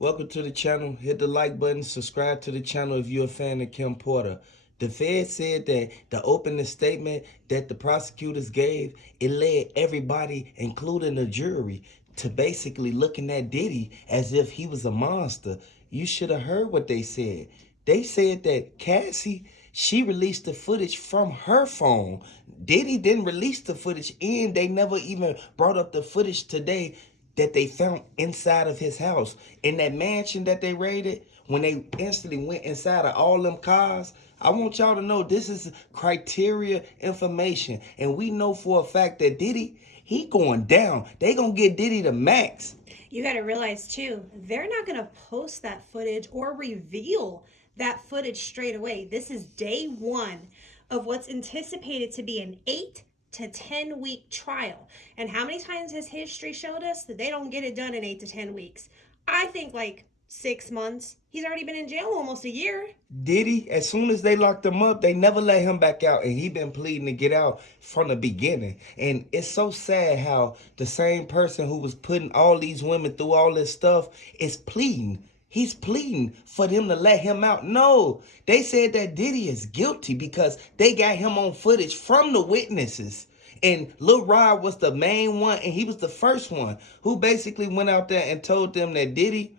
Welcome to the channel. Hit the like button. Subscribe to the channel if you're a fan of Kim Porter. The Fed said that the opening statement that the prosecutors gave, it led everybody, including the jury, to basically looking at Diddy as if he was a monster. You should have heard what they said. They said that Cassie, she released the footage from her phone. Diddy didn't release the footage, and they never even brought up the footage today that they found inside of his house. In that mansion that they raided, when they instantly went inside of all them cars, I want y'all to know this is criteria information. And we know for a fact that Diddy, he going down. They gonna get Diddy the max. You got to realize too, they're not going to post that footage or reveal that footage straight away. This is day one of what's anticipated to be an 8 to 10 week trial. And how many times has history showed us that they don't get it done in 8 to 10 weeks? I think like 6 months. He's already been in jail almost a year. Diddy, as soon as they locked him up, they never let him back out, and he been pleading to get out from the beginning. And it's so sad how the same person who was putting all these women through all this stuff is pleading. He's pleading for them to let him out. No, they said that Diddy is guilty because they got him on footage from the witnesses. And Lil Rod was the main one, and he was the first one who basically went out there and told them that Diddy,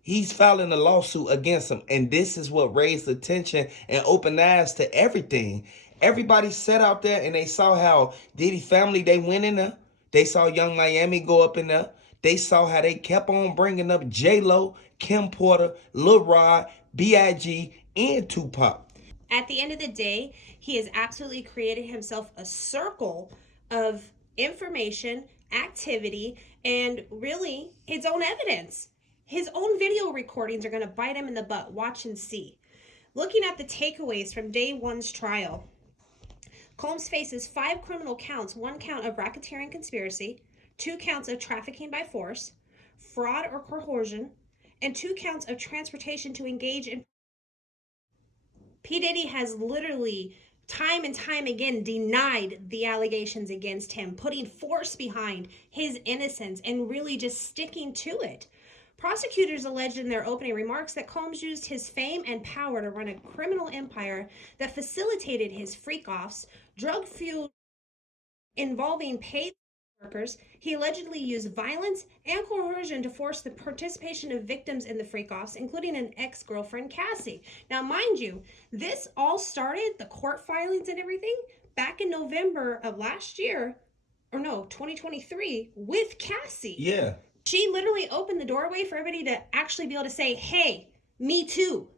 he's filing a lawsuit against him. And this is what raised attention and opened eyes to everything. Everybody sat out there and they saw how Diddy family, they went in there. They saw Young Miami go up in there. They saw how they kept on bringing up J-Lo, Kim Porter, Lil Rod, B.I.G., and Tupac. At the end of the day, he has absolutely created himself a circle of information, activity, and really his own evidence. His own video recordings are going to bite him in the butt. Watch and see. Looking at the takeaways from day one's trial, Combs faces 5 criminal counts, 1 count of racketeering conspiracy, 2 counts of trafficking by force, fraud or coercion, and 2 counts of transportation to engage in. P. Diddy has literally time and time again denied the allegations against him, putting force behind his innocence and really just sticking to it. Prosecutors alleged in their opening remarks that Combs used his fame and power to run a criminal empire that facilitated his freak-offs, drug-fueled involving paid workers. He allegedly used violence and coercion to force the participation of victims in the freak-offs, including an ex-girlfriend, Cassie. Now, mind you, this all started, the court filings and everything, back in November of last year, or no, 2023, with Cassie. Yeah. She literally opened the doorway for everybody to actually be able to say, hey, me too.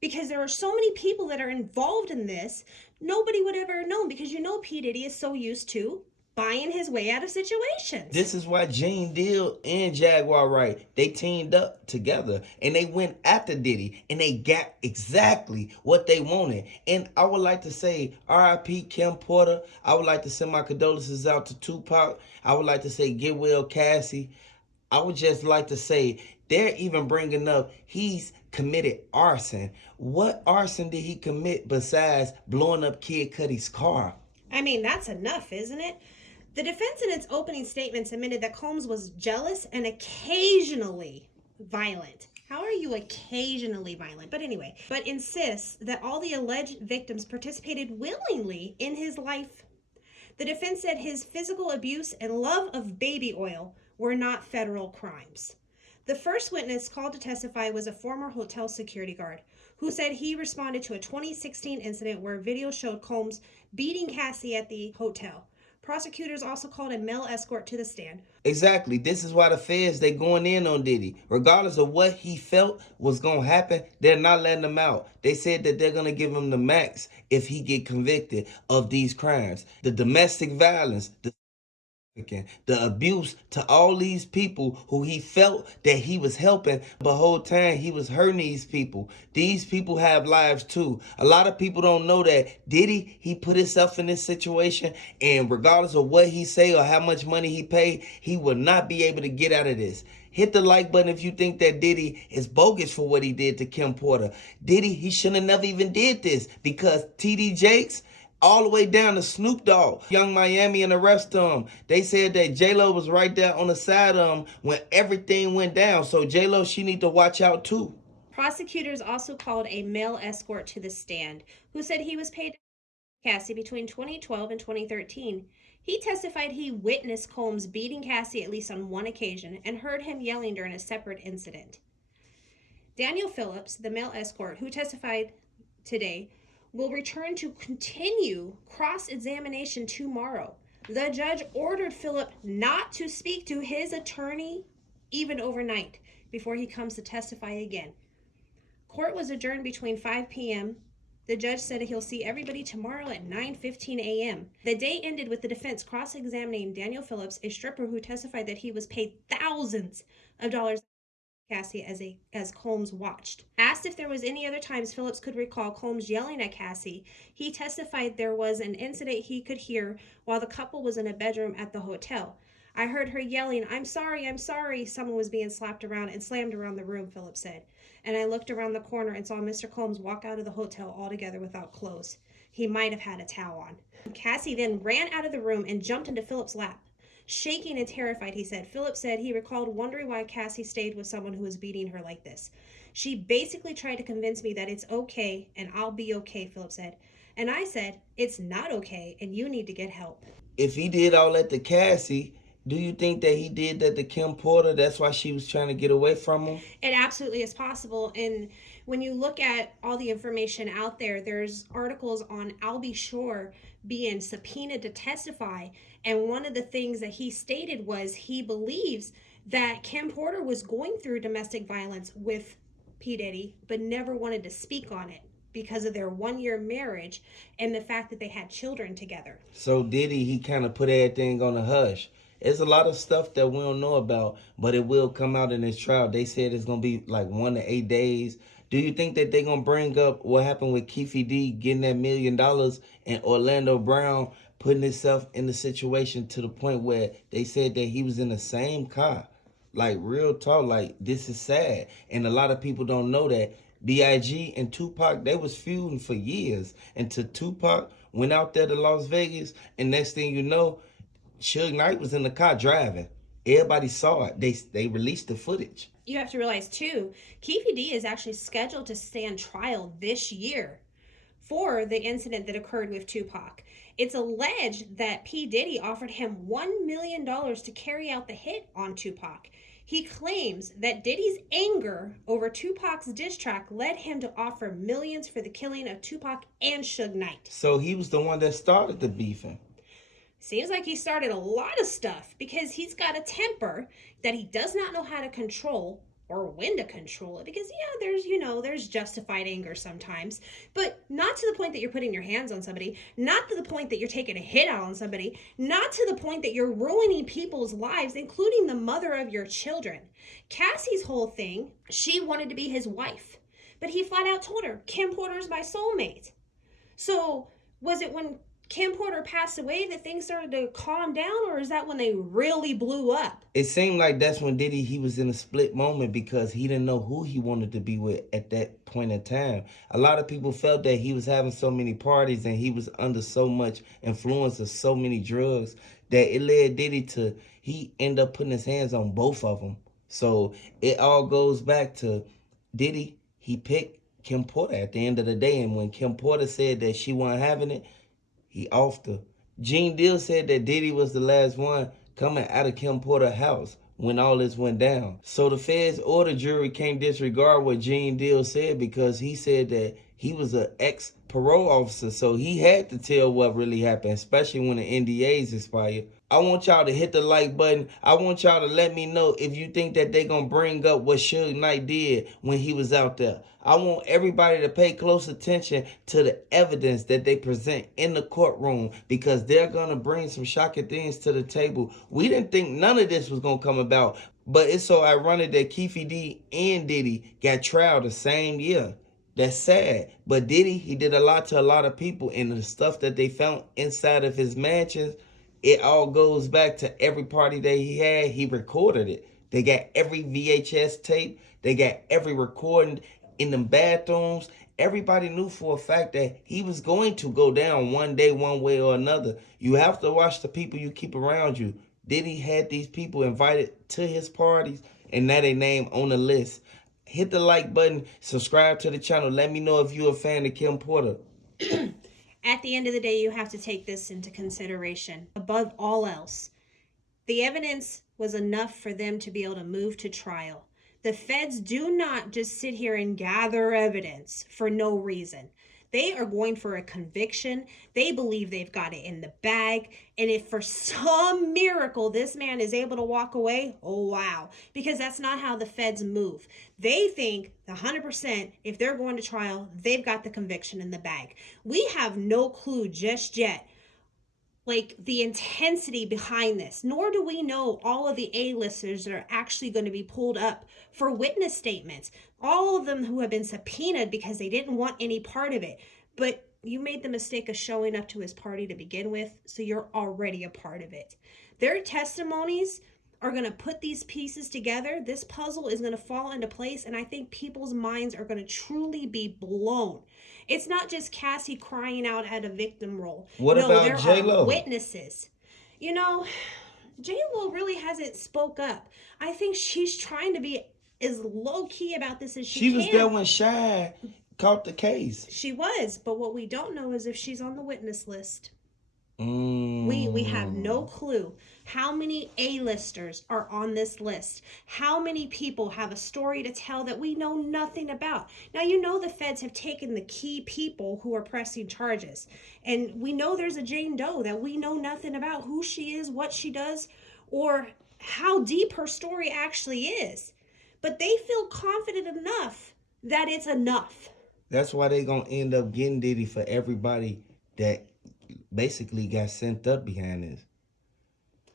Because there are so many people that are involved in this, nobody would ever have known, because you know P. Diddy is so used to buying his way out of situations. This is why Gene Deal and Jaguar Wright, they teamed up together and they went after Diddy and they got exactly what they wanted. And I would like to say R.I.P. Kim Porter. I would like to send my condolences out to Tupac. I would like to say get well Cassie. I would just like to say they're even bringing up he's committed arson. What arson did he commit besides blowing up Kid Cudi's car? I mean, that's enough, isn't it? The defense in its opening statements admitted that Combs was jealous and occasionally violent. How are you occasionally violent? But anyway, but insists that all the alleged victims participated willingly in his life. The defense said his physical abuse and love of baby oil were not federal crimes. The first witness called to testify was a former hotel security guard who said he responded to a 2016 incident where video showed Combs beating Cassie at the hotel. Prosecutors also called a male escort to the stand. Exactly. This is why the feds, they going in on Diddy. Regardless of what he felt was going to happen, they're not letting him out. They said that they're going to give him the max if he get convicted of these crimes. The domestic violence, the abuse to all these people who he felt that he was helping, but the whole time he was hurting these people. These people have lives too. A lot of people don't know that Diddy, he put himself in this situation, and regardless of what he say or how much money he paid, he will not be able to get out of this. Hit the like button if you think that Diddy is bogus for what he did to Kim Porter. Diddy, he shouldn't have never even did this because T.D. Jakes, all the way down to Snoop Dogg, Young Miami, and the rest of them. They said that J-Lo was right there on the side of them when everything went down. So J-Lo, she need to watch out too. Prosecutors also called a male escort to the stand who said he was paid Cassie between 2012 and 2013. He testified he witnessed Combs beating Cassie at least on one occasion and heard him yelling during a separate incident. Daniel Phillips, the male escort who testified today, will return to continue cross-examination tomorrow. The judge ordered Phillip not to speak to his attorney even overnight before he comes to testify again. Court was adjourned between 5 p.m. The judge said he'll see everybody tomorrow at 9:15 a.m. The day ended with the defense cross-examining Daniel Phillips, a stripper who testified that he was paid thousands of dollars Cassie as Combs watched. Asked if there was any other times Phillips could recall Combs yelling at Cassie, he testified there was an incident he could hear while the couple was in a bedroom at the hotel. I heard her yelling, I'm sorry, I'm sorry. Someone was being slapped around and slammed around the room, Phillips said. And I looked around the corner and saw Mr. Combs walk out of the hotel altogether without clothes. He might have had a towel on. Cassie then ran out of the room and jumped into Phillips' lap. Shaking and terrified, he said. Phillips said he recalled wondering why Cassie stayed with someone who was beating her like this. She basically tried to convince me that it's okay and I'll be okay, Phillips said. And I said, it's not okay and you need to get help. If he did all that to Cassie, do you think that he did that to Kim Porter? That's why she was trying to get away from him? It absolutely is possible. And when you look at all the information out there, there's articles on Albie Shore being subpoenaed to testify. And one of the things that he stated was he believes that Kim Porter was going through domestic violence with P. Diddy, but never wanted to speak on it because of their 1-year marriage and the fact that they had children together. So Diddy, he kind of put everything on a hush. There's a lot of stuff that we don't know about, but it will come out in this trial. They said it's going to be like 1 to 8 days. Do you think that they're going to bring up what happened with Keefe D getting that $1 million and Orlando Brown putting himself in the situation to the point where they said that he was in the same car? Like, real talk, like, this is sad. And a lot of people don't know that B.I.G. and Tupac, they was feuding for years. Until Tupac went out there to Las Vegas, and next thing you know, Suge Knight was in the car driving. Everybody saw it. They released the footage. You have to realize, too, Keefe D is actually scheduled to stand trial this year for the incident that occurred with Tupac. It's alleged that P. Diddy offered him $1 million to carry out the hit on Tupac. He claims that Diddy's anger over Tupac's diss track led him to offer millions for the killing of Tupac and Suge Knight. So he was the one that started the beefing. Seems like he started a lot of stuff because he's got a temper that he does not know how to control or when to control it, because there's justified anger sometimes, but not to the point that you're putting your hands on somebody, not to the point that you're taking a hit out on somebody, not to the point that you're ruining people's lives, including the mother of your children. Cassie's whole thing, she wanted to be his wife, but he flat out told her, Kim Porter's my soulmate. So was it when Kim Porter passed away that things started to calm down, or is that when they really blew up? It seemed like that's when Diddy, he was in a split moment because he didn't know who he wanted to be with at that point in time. A lot of people felt that he was having so many parties and he was under so much influence of so many drugs that it led Diddy to, he ended up putting his hands on both of them. So it all goes back to Diddy, he picked Kim Porter at the end of the day. And when Kim Porter said that she wasn't having it, he offed her. Gene Deal said that Diddy was the last one coming out of Kim Porter's house when all this went down. So the feds or the jury can't disregard what Gene Deal said because he said that he was an ex-parole officer, so he had to tell what really happened, especially when the NDAs expired. I want y'all to hit the like button. I want y'all to let me know if you think that they're going to bring up what Suge Knight did when he was out there. I want everybody to pay close attention to the evidence that they present in the courtroom because they're going to bring some shocking things to the table. We didn't think none of this was going to come about, but it's so ironic that Keefe D and Diddy got trial the same year. That's sad. But Diddy, he did a lot to a lot of people, and the stuff that they found inside of his mansions, it all goes back to every party that he had. He recorded it. They got every VHS tape. They got every recording in them bathrooms, everybody knew for a fact that he was going to go down one day, one way or another. You have to watch the people you keep around you. Diddy had these people invited to his parties, and now they name on the list. Hit the like button, subscribe to the channel. Let me know if you're a fan of Kim Porter. At the end of the day, you have to take this into consideration. Above all else, the evidence was enough for them to be able to move to trial. The feds do not just sit here and gather evidence for no reason. They are going for a conviction. They believe they've got it in the bag. And if for some miracle this man is able to walk away, oh wow. Because that's not how the feds move. They think 100% if they're going to trial, they've got the conviction in the bag. We have no clue just yet like the intensity behind this, nor do we know all of the A-listers that are actually going to be pulled up for witness statements, all of them who have been subpoenaed because they didn't want any part of it. But you made the mistake of showing up to his party to begin with, so you're already a part of it. Their testimonies are going to put these pieces together. This puzzle is going to fall into place, and I think people's minds are going to truly be blown. It's not just Cassie crying out at a victim role. What No, about there J-Lo? are witnesses. You know, J-Lo really hasn't spoke up. I think she's trying to be as low-key about this as she can. She was there when Shine caught the case. She was, but what we don't know is if she's on the witness list. We have no clue how many A-listers are on this list. How many people have a story to tell that we know nothing about. Now, you know the feds have taken the key people who are pressing charges. And we know there's a Jane Doe that we know nothing about who she is, what she does, or how deep her story actually is. But they feel confident enough that it's enough. That's why they gonna end up getting Diddy for everybody that basically got sent up behind this.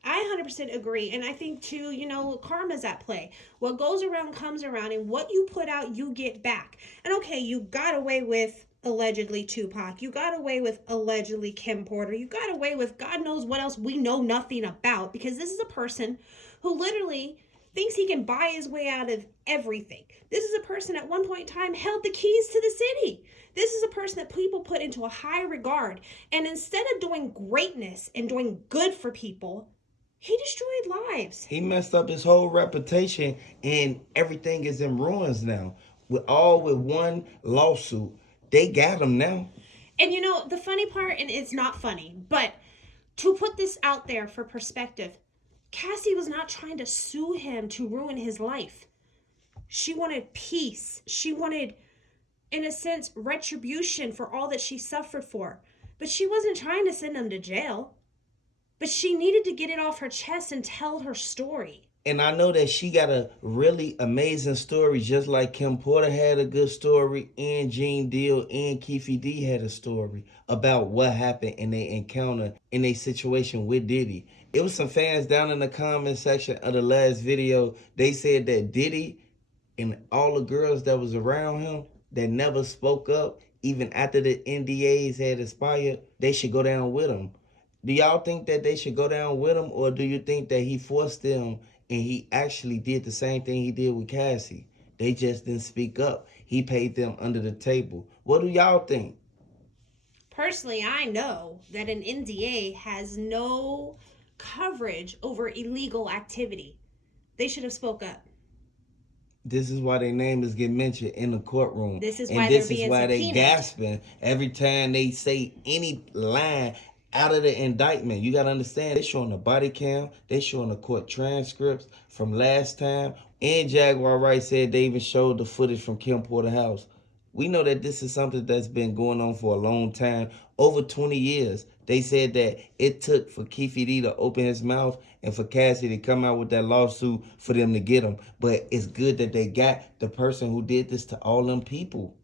I 100% agree. And I think, too, you know, karma's at play. What goes around comes around, and what you put out, you get back. And okay, you got away with allegedly Tupac. You got away with allegedly Kim Porter. You got away with God knows what else we know nothing about, because this is a person who literally thinks he can buy his way out of everything. This is a person at one point in time held the keys to the city. This is a person that people put into a high regard. And instead of doing greatness and doing good for people, he destroyed lives. He messed up his whole reputation, and everything is in ruins now. With one lawsuit. They got him now. And you know, the funny part, and it's not funny, but to put this out there for perspective, Cassie was not trying to sue him to ruin his life. She wanted peace. She wanted, in a sense, retribution for all that she suffered for. But she wasn't trying to send him to jail. But she needed to get it off her chest and tell her story. And I know that she got a really amazing story, just like Kim Porter had a good story, and Gene Deal and Keefe D had a story about what happened in their encounter, in their situation with Diddy. It was some fans down in the comment section of the last video. They said that Diddy and all the girls that was around him that never spoke up, even after the NDAs had expired, they should go down with him. Do y'all think that they should go down with him, or do you think that he forced them and he actually did the same thing he did with Cassie? They just didn't speak up. He paid them under the table. What do y'all think? Personally, I know that an NDA has no coverage over illegal activity. They should have spoke up. This is why their name is getting mentioned in the courtroom. This is why they're being This is why they subpoenaed. gasping every time they say any line out of the indictment. You got to understand, they showing the body cam, they showing the court transcripts from last time, and Jaguar Wright said they even showed the footage from Kim Porter's house. We know that this is something that's been going on for a long time, over 20 years. They said that it took for Keefe D to open his mouth and for Cassie to come out with that lawsuit for them to get him. But it's good that they got the person who did this to all them people.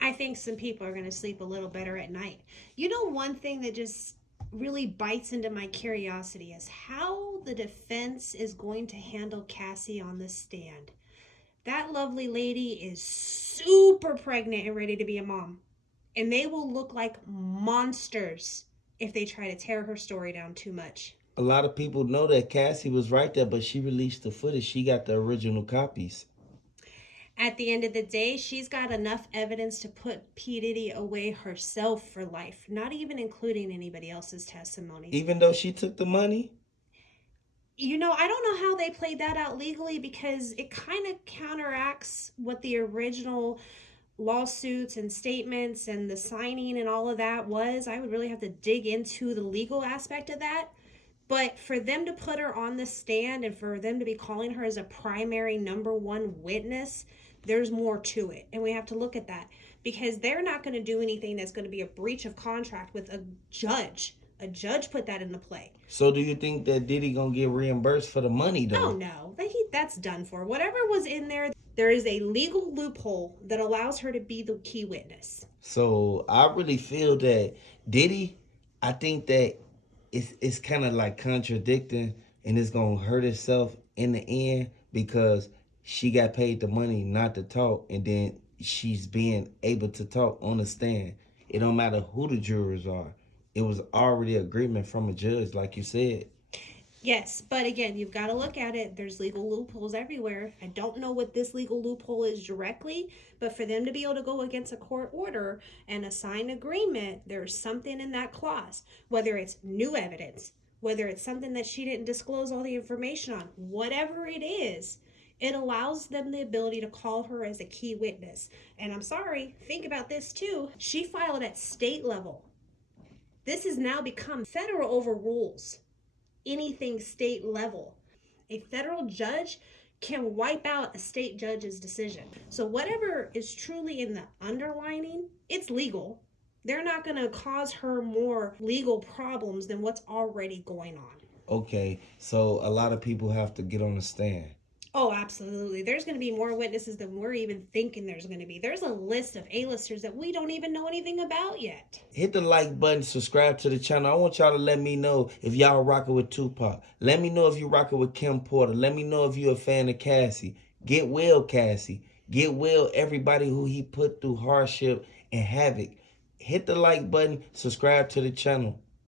I think some people are going to sleep a little better at night. You know, one thing that just really bites into my curiosity is how the defense is going to handle Cassie on the stand. That lovely lady is super pregnant and ready to be a mom. And they will look like monsters if they try to tear her story down too much. A lot of people know that Cassie was right there, but she released the footage. She got the original copies. At the end of the day, she's got enough evidence to put P. Diddy away herself for life, not even including anybody else's testimony. Even though she took the money? I don't know how they played that out legally because it kind of counteracts what the original lawsuits and statements and the signing and all of that was. I would really have to dig into the legal aspect of that. But for them to put her on the stand and for them to be calling her as a primary number one witness, there's more to it. And we have to look at that because they're not going to do anything that's going to be a breach of contract with a judge. A judge put that into play. So do you think that Diddy gonna get reimbursed for the money though? Oh no, that's done for. Whatever was in there, there is a legal loophole that allows her to be the key witness. So I really feel that Diddy, I think that it's kind of like contradicting, and it's gonna hurt itself in the end because she got paid the money not to talk, and then she's being able to talk on the stand. It don't matter who the jurors are. It was already agreement from a judge, like you said. Yes, but again, you've got to look at it. There's legal loopholes everywhere. I don't know what this legal loophole is directly, but for them to be able to go against a court order and a signed agreement, there's something in that clause, whether it's new evidence, whether it's something that she didn't disclose all the information on, whatever it is, it allows them the ability to call her as a key witness. And I'm sorry, think about this too. She filed at state level. This has now become federal overrules anything state level. A federal judge can wipe out a state judge's decision. So whatever is truly in the underlining, it's legal. They're not going to cause her more legal problems than what's already going on. Okay, so a lot of people have to get on the stand. Oh, absolutely. There's going to be more witnesses than we're even thinking there's going to be. There's a list of A-listers that we don't even know anything about yet. Hit the like button, subscribe to the channel. I want y'all to let me know if y'all rocking with Tupac. Let me know if you rocking with Kim Porter. Let me know if you're a fan of Cassie. Get well, Cassie. Get well, everybody who he put through hardship and havoc. Hit the like button, subscribe to the channel.